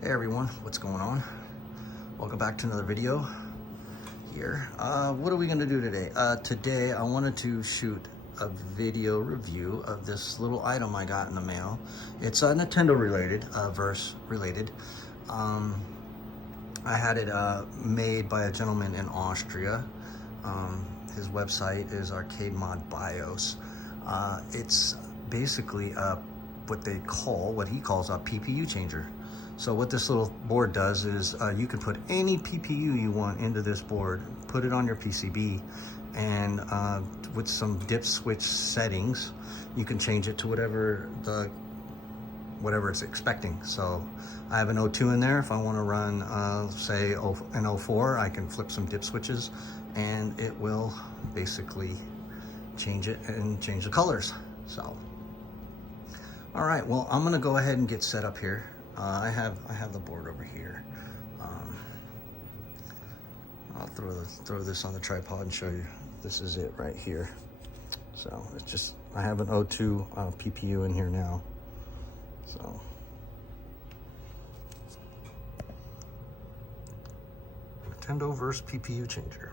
Hey everyone, what's going on? Welcome back to another video here. What are we going to do today? Today I wanted to shoot a video review of this little item I got in the mail. It's Nintendo related, verse related. I had it made by a gentleman in Austria. His website is Arcade Mod Bios. It's basically what he calls a PPU changer. So what this little board does is you can put any PPU you want into this board, put it on your PCB, and with some dip switch settings, you can change it to whatever it's expecting. So I have an O2 in there. If I want to run, say, an 04, I can flip some dip switches, and it will basically change it and change the colors. So, all right, well, I'm gonna go ahead and get set up here. I have the board over here. I'll throw this on the tripod and show you. This is it right here. So it's just, I have an O2 PPU in here now. So Nintendo versus PPU changer.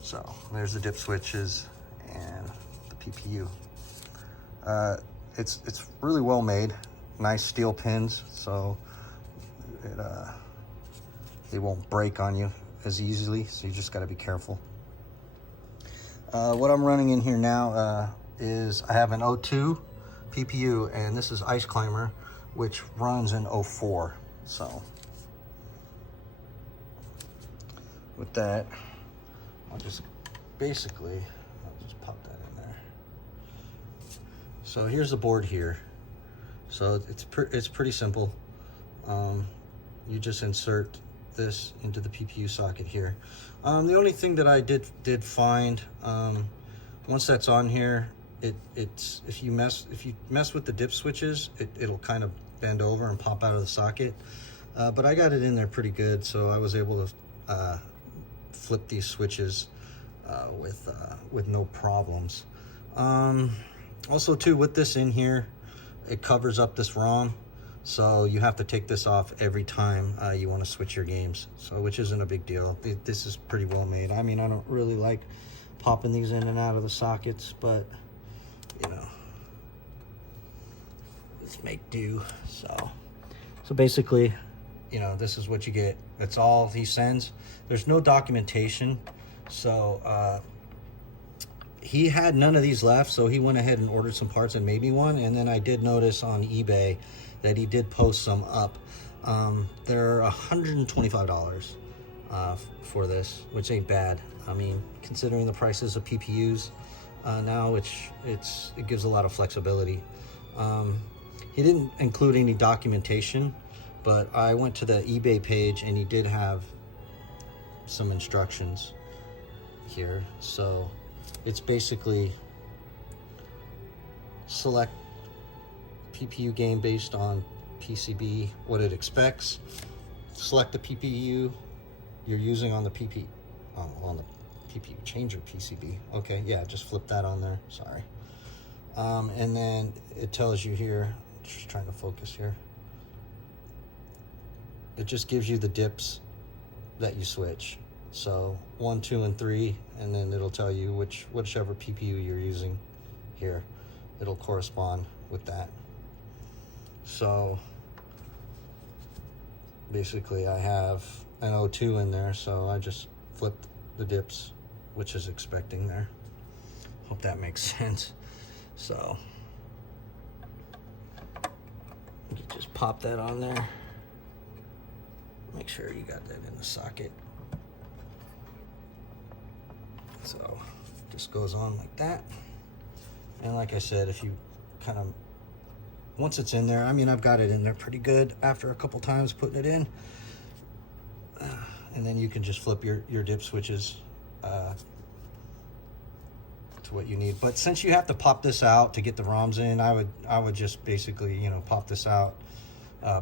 So there's the dip switches and the PPU. It's really well made, nice steel pins, so they won't break on you as easily, so you just got to be careful. What I'm running in here now is I have an O2 PPU, and this is Ice Climber, which runs in 04. So with that, I'll just pop that in there. So here's the board here. So it's pretty simple. You just insert this into the PPU socket here. The only thing that I did find, once that's on here, it's if you mess with the dip switches, it'll kind of bend over and pop out of the socket. But I got it in there pretty good, so I was able to flip these switches with no problems. Also too, with this in here, it covers up this ROM, so you have to take this off every time you want to switch your games, so which isn't a big deal. This is pretty well made. I mean, I don't really like popping these in and out of the sockets, but you know, let's make do. So basically, you know, this is what you get. That's all he sends. There's no documentation, so he had none of these left, so he went ahead and ordered some parts and made me one. And then I did notice on eBay that he did post some up. They're $125 for this, which ain't bad. I mean, considering the prices of PPUs now, it gives a lot of flexibility. He didn't include any documentation, but I went to the eBay page and he did have some instructions here. So it's basically select PPU game based on PCB, what it expects. Select the PPU you're using on the PPU Changer PCB. Okay, yeah, just flip that on there. Sorry. And then it tells you here. Just trying to focus here. It just gives you the dips that you switch. So 1, 2, and 3, and then it'll tell you whichever PPU you're using here. It'll correspond with that. So basically I have an O2 in there, so I just flipped the dips, which is expecting there. Hope that makes sense. So you just pop that on there. Make sure you got that in the socket. So just goes on like that. And like I said, if you kind of, once it's in there, I mean, I've got it in there pretty good after a couple times putting it in. And then you can just flip your dip switches to what you need. But since you have to pop this out to get the ROMs in, I would just basically, you know, pop this out,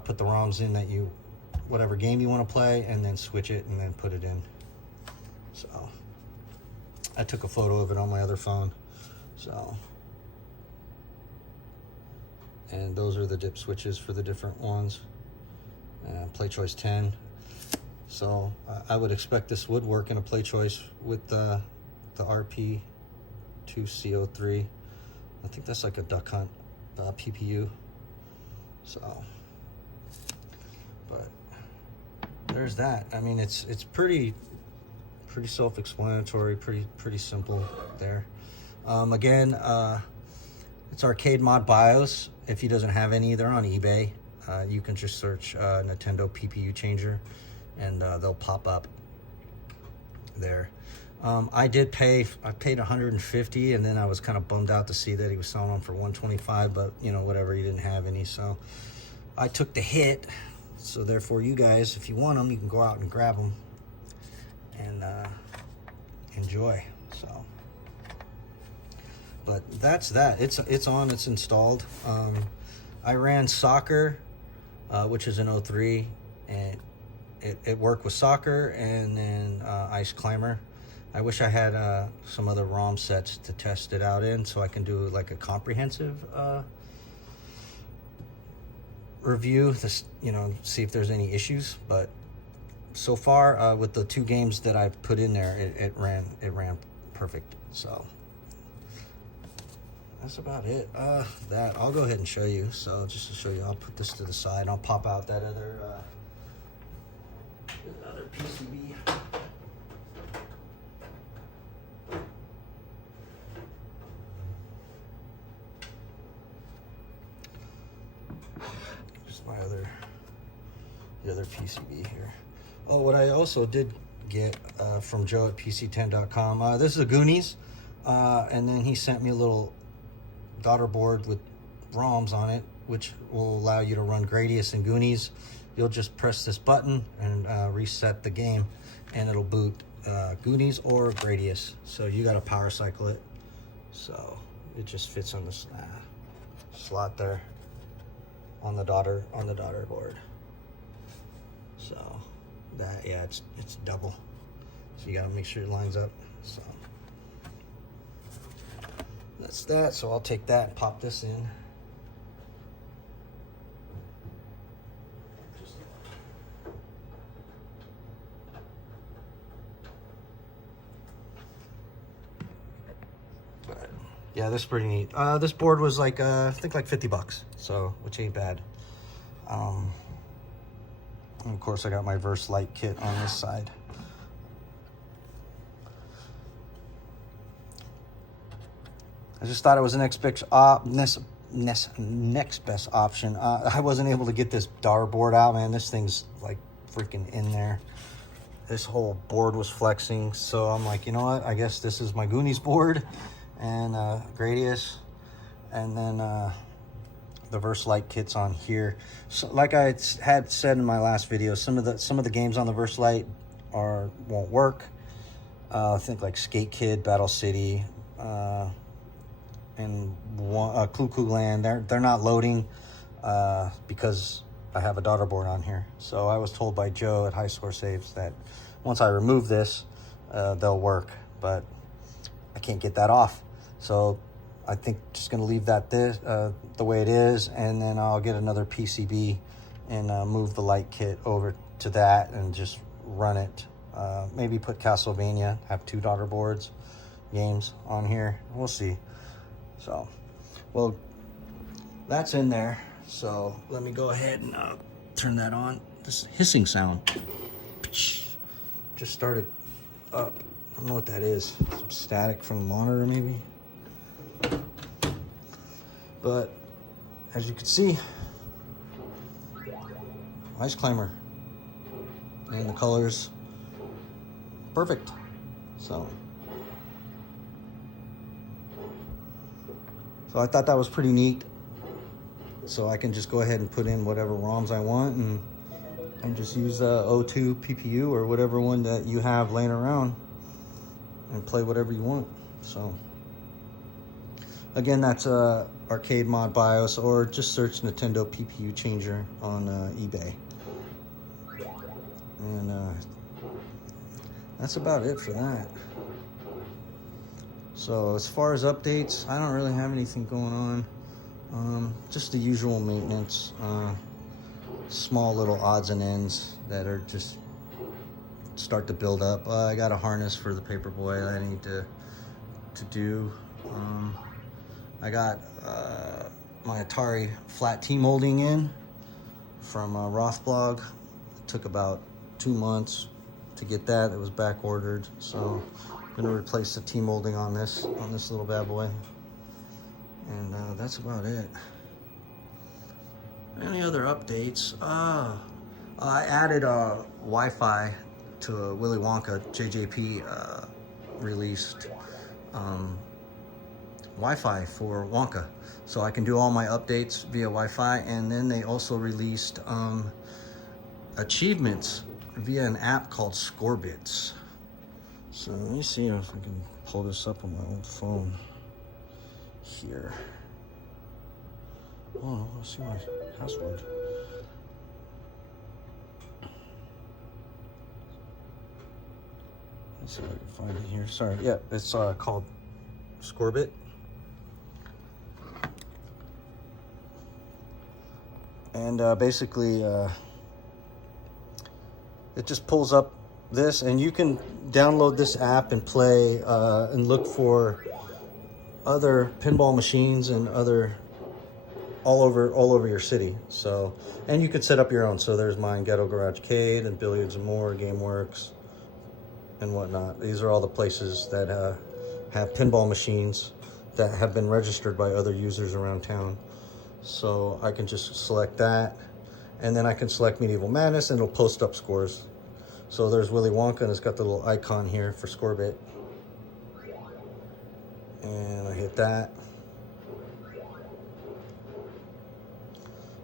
put the ROMs in whatever game you want to play, and then switch it and then put it in. So I took a photo of it on my other phone. So and those are the dip switches for the different ones. Play choice 10. So I would expect this would work in a play choice with the RP2CO3. I think that's like a duck hunt PPU. So, but there's that. I mean, it's pretty self-explanatory, pretty simple there. Again, it's Arcade Mod BIOS. If he doesn't have any, they're on eBay. You can just search Nintendo Ppu Changer, and they'll pop up there. I paid $150, and then I was kind of bummed out to see that he was selling them for $125, but you know, whatever, he didn't have any, so I took the hit. So therefore, you guys, if you want them, you can go out and grab them and enjoy. So, but that's that. It's on. It's installed. I ran soccer, which is an 03, and it worked with soccer and then Ice Climber. I wish I had some other ROM sets to test it out in, so I can do like a comprehensive review. This, you know, see if there's any issues. But so far, with the 2 games that I put in there, it ran perfect. So that's about it. That I'll go ahead and show you. So just to show you, I'll put this to the side. I'll pop out that other PCB. Just the other PCB here. Oh, what I also did get from Joe at PC10.com. This is a Goonies, and then he sent me a little daughter board with ROMs on it, which will allow you to run Gradius and Goonies. You'll just press this button and reset the game, and it'll boot Goonies or Gradius. So you got to power cycle it. So it just fits on this slot there on the daughter board. So that, yeah, it's double. So you got to make sure it lines up. So that's that. So I'll take that and pop this in. Yeah, this is pretty neat. This board was like, I think like $50, so, which ain't bad. And of course, I got my Verse Light kit on this side. I just thought it was the next best option. I wasn't able to get this DAR board out, man. This thing's like freaking in there. This whole board was flexing, so I'm like, you know what? I guess this is my Goonies board and Gradius, and then the Verse Light kit's on here. So, like I had said in my last video, some of the games on the Verse Light won't work. I think like Skate Kid, Battle City, and Clue Land. They're not loading because I have a daughter board on here. So I was told by Joe at High Score Saves that once I remove this, they'll work, but I can't get that off. So I think just gonna leave that the way it is, and then I'll get another PCB and move the light kit over to that and just run it. Maybe put Castlevania, have 2 daughter boards games on here. We'll see. So, well, that's in there. So let me go ahead and turn that on. This hissing sound just started up. I don't know what that is. Some static from the monitor maybe. But as you can see, Ice Climber, and the colors perfect. So I thought that was pretty neat. So I can just go ahead and put in whatever ROMs I want and just use O2 PPU or whatever one that you have laying around and play whatever you want. So again, that's Arcade Mod BIOS, or just search Nintendo Ppu Changer on eBay. And that's about it for that. So as far as updates, I don't really have anything going on. Just the usual maintenance, small little odds and ends that are just start to build up. I got a harness for the Paperboy that I need to do. I got my Atari flat T molding in from Rothblog. It took about 2 months to get that. It was back ordered, so I'm gonna replace the T molding on this little bad boy, and that's about it. Any other updates? I added Wi-Fi to Willy Wonka. JJP released Wi-Fi for Wonka, so I can do all my updates via Wi-Fi. And then they also released achievements via an app called Scorebits. So let me see if I can pull this up on my old phone here. Oh, let's see my password. Let's see if I can find it here. Sorry, yeah, it's called Scorebit. And basically, it just pulls up this, and you can download this app and play and look for other pinball machines and other all over your city. So, and you could set up your own. So there's mine, Ghetto Garage Cade and Billiards and More, GameWorks and whatnot. These are all the places that have pinball machines that have been registered by other users around town. So I can just select that, and then I can select Medieval Madness, and it'll post up scores. So there's Willy Wonka, and it's got the little icon here for Scorebit. And I hit that.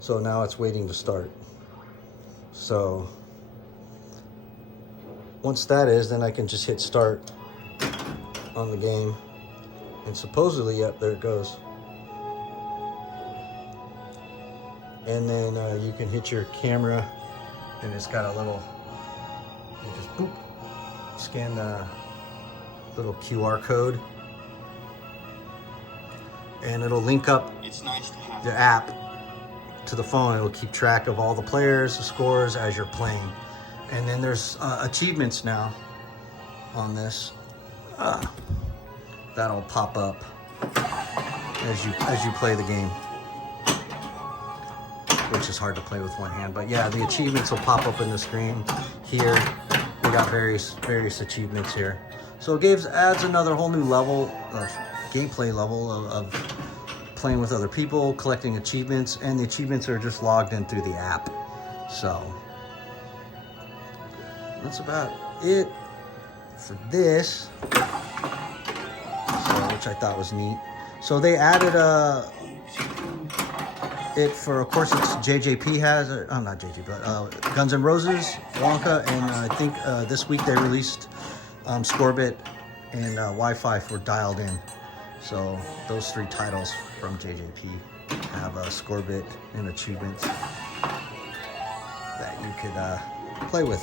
So now it's waiting to start. So once that is, then I can just hit start on the game. And supposedly, yep, there it goes. And then you can hit your camera, and it's got a little, you just boop, scan the little QR code, and it'll link up the app to the phone. It'll keep track of all the players, the scores as you're playing. And then there's achievements now on this. That'll pop up as you play the game, which is hard to play with one hand. But yeah, the achievements will pop up in the screen here. We got various achievements here. So it adds another whole new level of gameplay level of playing with other people, collecting achievements, and the achievements are just logged in through the app. So that's about it for this, which I thought was neat. So they added it for, of course, it's JJP has, not JJP, but Guns N' Roses, Wonka, and I think this week they released Scorebit and Wi-Fi for Dialed In. So those 3 titles from JJP have Scorebit and achievements that you could play with.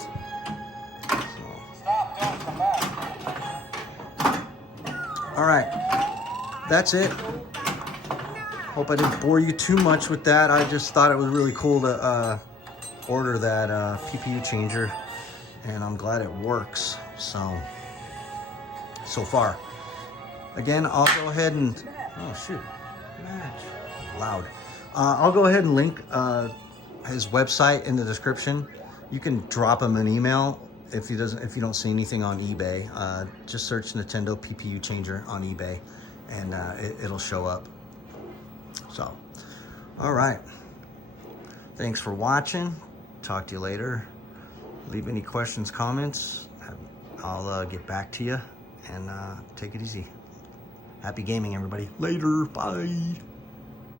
All right, that's it. Hope I didn't bore you too much with that. I just thought it was really cool to order that Ppu Changer, and I'm glad it works. So far. Again, I'll go ahead and, oh shoot, loud. I'll go ahead and link his website in the description. You can drop him an email if you don't see anything on eBay. Just search Nintendo Ppu Changer on eBay, and it'll show up. So, all right. Thanks for watching. Talk to you later. Leave any questions, comments. I'll get back to you, and take it easy. Happy gaming, everybody. Later. Bye.